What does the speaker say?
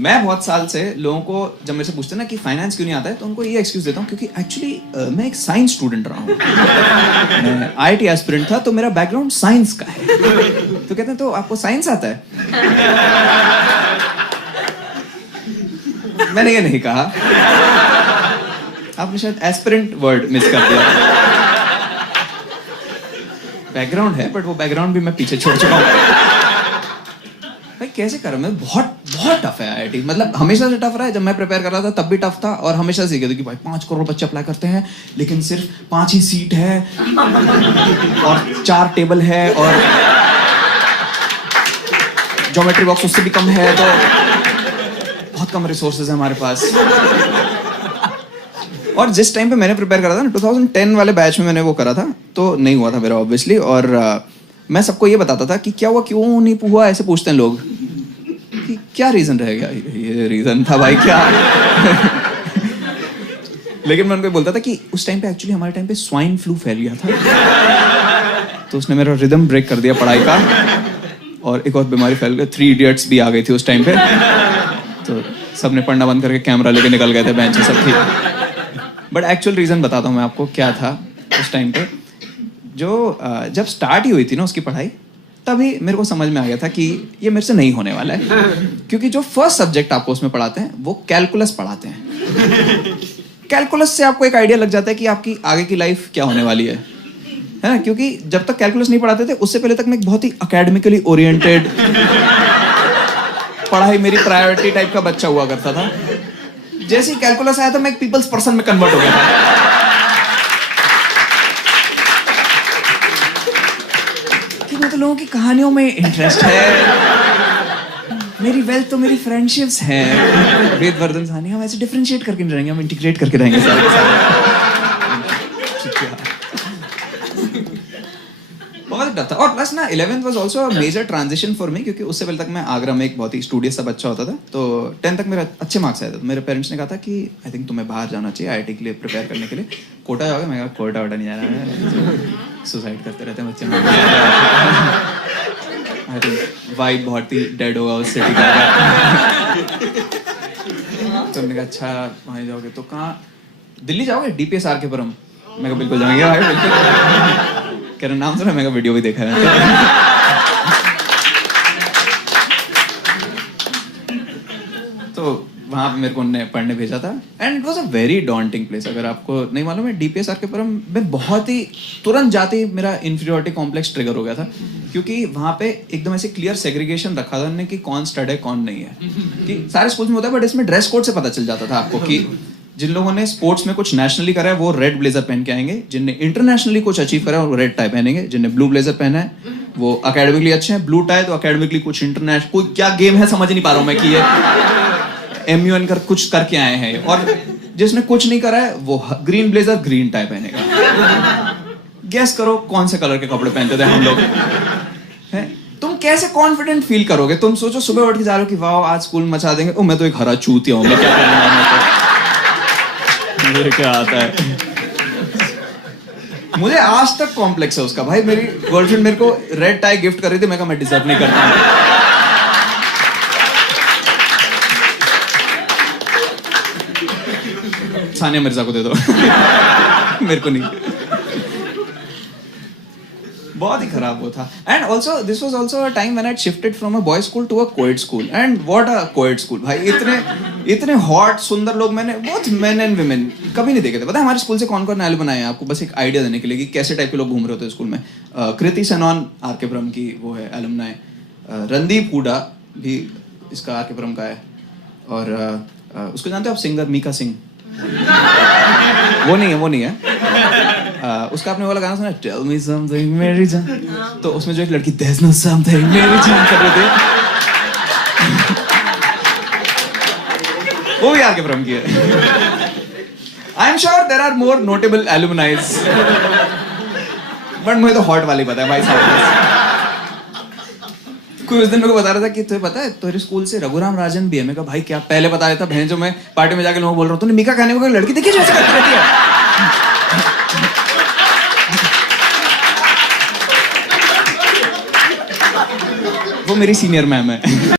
मैं बहुत साल से लोगों को जब मेरे से पूछते हैं ना कि फाइनेंस क्यों नहीं आता है, तो उनको ये एक्सक्यूज देता हूँ क्योंकि एक्चुअली मैं एक साइंस स्टूडेंट रहा हूँ। मैं आईआईटी एस्पिरेंट था, तो मेरा बैकग्राउंड साइंस का है। तो कहते हैं तो आपको साइंस आता है? मैंने ये नहीं कहा, आपने शायद एस्पिरेंट वर्ड मिस कर दिया। बैकग्राउंड है, बट वो बैकग्राउंड भी मैं पीछे छोड़ चुका हूँ। भाई कैसे कर रहा मैं, बहुत बहुत टफ है आईआईटी। मतलब हमेशा से टफ रहा है, जब मैं प्रिपेयर कर रहा था तब भी टफ था, और हमेशा से कहते कि भाई 5 करोड़ बच्चे अप्लाई करते हैं लेकिन सिर्फ 5 ही सीट है और 4 टेबल है और ज्योमेट्री बॉक्स उससे भी कम है, तो बहुत कम रिसोर्सेज है हमारे पास। और जिस टाइम पे मैंने प्रिपेयर करा था ना, 2010 वाले बैच में मैंने वो करा था, तो नहीं हुआ था मेरा ऑब्वियसली। और मैं सबको ये बताता था कि क्या हुआ, क्यों नहीं हुआ, ऐसे पूछते हैं लोग कि क्या रीजन रहेगा। ये रीजन था भाई क्या। लेकिन मैं उनको बोलता था कि उस टाइम पे एक्चुअली हमारे टाइम पे स्वाइन फ्लू फैल गया था, तो उसने मेरा रिदम ब्रेक कर दिया पढ़ाई का, और एक और बीमारी फैल गई, 3 इडियट्स भी आ गई थी उस टाइम पे, तो सबने पढ़ना बंद करके कैमरा लेके निकल गए थे, बेंच सब थी। बट एक्चुअल रीजन बताता हूँ मैं आपको क्या था उस टाइम पे। जो जब स्टार्ट ही हुई थी ना उसकी पढ़ाई, तभी मेरे को समझ में आ गया था कि ये मेरे से नहीं होने वाला है, क्योंकि जो फर्स्ट सब्जेक्ट आपको उसमें पढ़ाते हैं वो कैलकुलस पढ़ाते हैं। कैलकुलस से आपको एक आइडिया लग जाता है कि आपकी आगे की लाइफ क्या होने वाली है ना। क्योंकि जब तक कैलकुलस नहीं पढ़ाते थे उससे पहले तक मैं एक बहुत ही अकेडमिकली ओरिएंटेड, पढ़ाई मेरी प्रायोरिटी टाइप का बच्चा हुआ करता था। जैसे ही कैलकुलस आया था मैं एक पीपल्स पर्सन में कन्वर्ट हो गया था। कि मैं तो लोगों की कहानियों में इंटरेस्ट है, मेरी वेल्थ तो मेरी फ्रेंडशिप्स हैं। वेदवर्धन साहनी, हम ऐसे डिफरेंशिएट करके नहीं रहेंगे, हम इंटीग्रेट करके रहेंगे सारे। बहुत टफ था। और प्लस ना 11th was also a major transition for me, क्योंकि उससे पहले तक मैं आगरा में एक बहुत ही स्टूडियस सा बच्चा होता था, तो 10th तक मेरा अच्छे मार्क्स आए थे। तो मेरे पेरेंट्स ने कहा था कि आई थिंक तुम्हें बाहर जाना चाहिए आईआईटी के लिए प्रिपेयर करने के लिए। कोटा जाओगे? मैं कहा कोटा वोटा नहीं जाना है, सुसाइड करते रहते हैं बच्चे। आई थिंक वाइब बहुत ही डेड होगा उस सिटी का। तो हमने कहा अच्छा वहीं जाओगे तो कहाँ, दिल्ली जाओगे? डीपीएस आर के पुरम। मैं कहा बिल्कुल जाएंगे भाई, बिल्कुल। कह रहा नाम सुना? मैं वीडियो भी देखा है। तो वहां पे मेरे को उन्होंने पढ़ने भेजा था, and it was a very daunting place. अगर आपको नहीं मालूम है, डीपीएस आर के पुरम में बहुत ही तुरंत जाते ही मेरा इंफीरियरिटी कॉम्प्लेक्स ट्रिगर हो गया था, क्योंकि वहां पे एकदम ऐसे क्लियर सेग्रीगेशन रखा था उन्होंने कि कौन स्टड है कौन नहीं है। कि सारे स्कूल्स में होता है, बट इसमें ड्रेस कोड से पता चल जाता था आपको कि जिन लोगों ने स्पोर्ट्स में कुछ नेशनली करा है वो रेड ब्लेजर पहन के आएंगे, जिनने इंटरनेशनली कुछ अचीव करा है वो रेड टाई पहनेंगे, जिनने ब्लू ब्लेजर पहना है वो अकेडमिकली अच्छे हैं, ब्लू टाई तो अकेडमिकली कुछ इंटरनेशनल, कोई क्या गेम है समझ नहीं पा रहा हूं मैं कि ये एमयूएन कर कुछ करके आए हैं, और जिसने कुछ नहीं करा है वो ग्रीन ब्लेजर ग्रीन टाई पहनेगा। गेस करो कौन से कलर के कपड़े पहनते थे हम लोग हैं? तुम कैसे कॉन्फिडेंट फील करोगे? तुम सोचो सुबह उठ के जा रहे हो कि वाह आज स्कूल मचा देंगे, ओ मैं तो एक हरा चूतिया हूं, मैं क्या करूंगा, मुझे क्या आता है। मुझे आज तक कॉम्प्लेक्स है उसका। भाई मेरी गर्लफ्रेंड मेरे को रेड टाई गिफ्ट कर रही थी, मैं कहा मैं डिजर्व नहीं करता। सानिया मिर्जा को दे दो। मेरे को नहीं। बहुत ही खराब वो था। And also this was also a time when I shifted from a boys school to a coed school, and what a coed school. भाई इतने हॉट सुंदर लोग मैंने बहुत मेन एंड वुमेन कभी नहीं देखे थे। पता है हमारे स्कूल से कौन कौन एल्यूमनी बनाए हैं? आपको बस एक आइडिया देने के लिए कि कैसे टाइप के लोग घूम रहे होते स्कूल में। कृति सेनॉन आर के पुरम की वो है एल्यूमनी, रणदीप हुडा भी इसका आर के पुरम का है, और उसको जानते हो आप, सिंगर मीका सिंह? वो नहीं है। उसका आपने वाला गाना सुना, टेल मी समथिंग मेरी जान, तो उसमें जो एक लड़की देयर नो समथिंग मेरी जान कर रही थी, वो भी आके फ्रॉम की है। I am sure there are more notable alumni, but मुझे तो हॉट वाली पता है भाई साहब। कोई उस दिन मेरे को बता रहा था कि तुझे पता है तेरे स्कूल से रघुराम राजन भी है। मैं कहा भाई क्या, पहले बता देता बहन, जो मैं पार्टी में जाके लोगों को बोल रहा हूँ तूने मीका खाने को लड़की देखी जो ऐसे करती रहती है। वो मेरी सीनियर मैम है